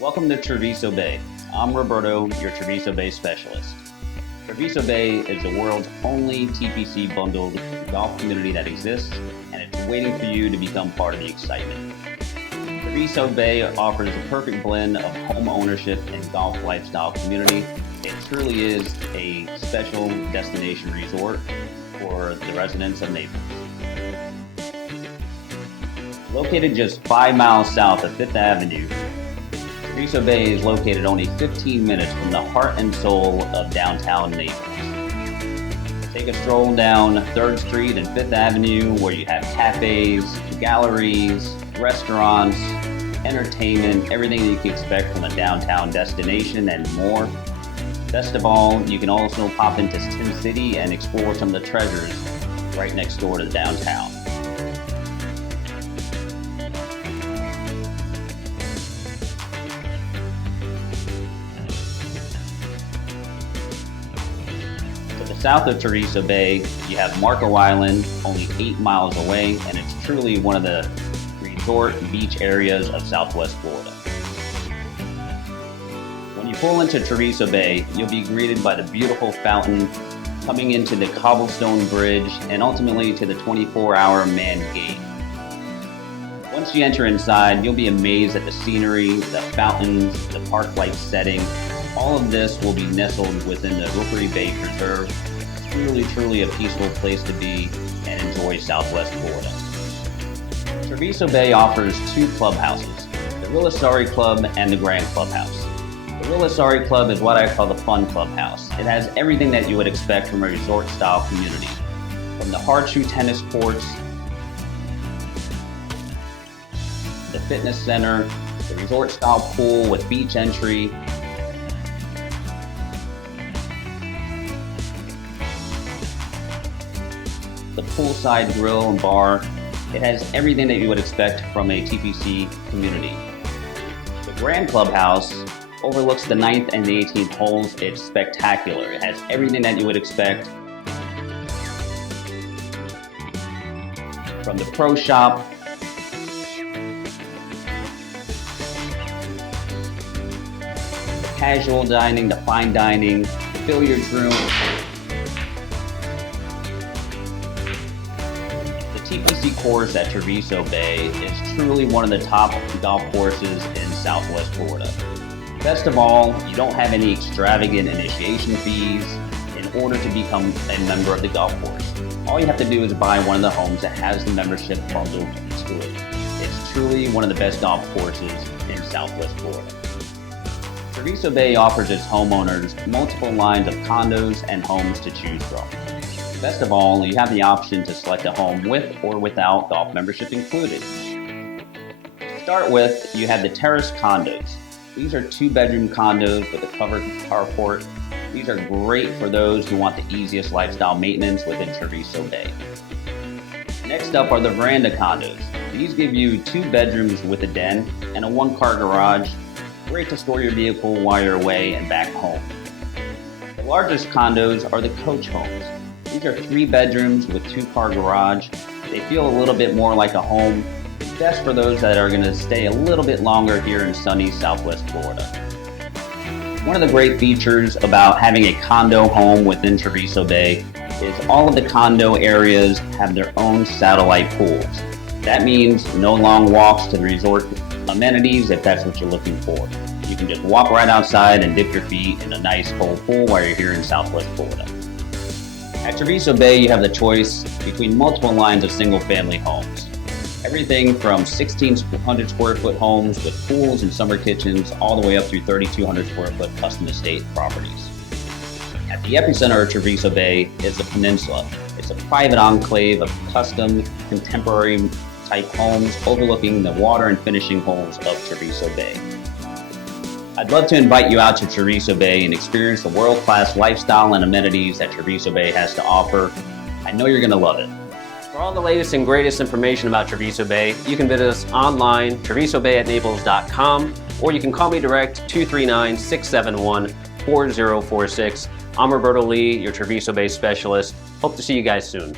Welcome to Treviso Bay. I'm Roberto, your Treviso Bay specialist. Treviso Bay is the world's only TPC bundled golf community that exists, and it's waiting for you to become part of the excitement. Treviso Bay offers a perfect blend of home ownership and golf lifestyle community. It truly is a special destination resort for the residents of Naples. Located just 5 miles south of 5th Avenue, Treviso Bay is located only 15 minutes from the heart and soul of downtown Naples. Take a stroll down 3rd Street and 5th Avenue where you have cafes, galleries, restaurants, entertainment, everything that you can expect from a downtown destination and more. Best of all, you can also pop into Tin City and explore some of the treasures right next door to the downtown. South of Treviso Bay, you have Marco Island, only 8 miles away, and it's truly one of the resort beach areas of Southwest Florida. When you pull into Treviso Bay, you'll be greeted by the beautiful fountain, coming into the cobblestone bridge, and ultimately to the 24-hour manned gate. Once you enter inside, you'll be amazed at the scenery, the fountains, the park-like setting. All of this will be nestled within the Rookery Bay Preserve. Truly a peaceful place to be and enjoy Southwest Florida. Treviso Bay offers 2 clubhouses, the Rookery Club and the Grand Clubhouse. The Rookery Club is what I call the fun clubhouse. It has everything that you would expect from a resort-style community, from the horseshoe tennis courts, the fitness center, the resort-style pool with beach entry, the poolside grill and bar. It has everything that you would expect from a TPC community. The Grand Clubhouse overlooks the 9th and the 18th holes. It's spectacular. It has everything that you would expect from the pro shop, the casual dining, the fine dining, the billiards room. The TPC course at Treviso Bay is truly one of the top golf courses in Southwest Florida. Best of all, you don't have any extravagant initiation fees in order to become a member of the golf course. All you have to do is buy one of the homes that has the membership bundled to it. It's truly one of the best golf courses in Southwest Florida. Treviso Bay offers its homeowners multiple lines of condos and homes to choose from. Best of all, you have the option to select a home with or without golf membership included. To start with, you have the terrace condos. These are 2-bedroom condos with a covered carport. These are great for those who want the easiest lifestyle maintenance within Treviso Bay. Next up are the veranda condos. These give you 2 bedrooms with a den and a 1-car garage. Great to store your vehicle while you're away and back home. The largest condos are the coach homes. These are 3 bedrooms with 2-car garage. They feel a little bit more like a home. Best for those that are going to stay a little bit longer here in sunny Southwest Florida. One of the great features about having a condo home within Treviso Bay is all of the condo areas have their own satellite pools. That means no long walks to the resort amenities if that's what you're looking for. You can just walk right outside and dip your feet in a nice cold pool while you're here in Southwest Florida. At Treviso Bay, you have the choice between multiple lines of single-family homes. Everything from 1,600 square foot homes with pools and summer kitchens all the way up through 3,200 square foot custom estate properties. At the epicenter of Treviso Bay is the Peninsula. It's a private enclave of custom, contemporary type homes overlooking the water and finishing holes of Treviso Bay. I'd love to invite you out to Treviso Bay and experience the world-class lifestyle and amenities that Treviso Bay has to offer. I know you're going to love it. For all the latest and greatest information about Treviso Bay, you can visit us online, trevisobayatnaples.com, or you can call me direct, 239-671-4046. I'm Roberto Lee, your Treviso Bay specialist. Hope to see you guys soon.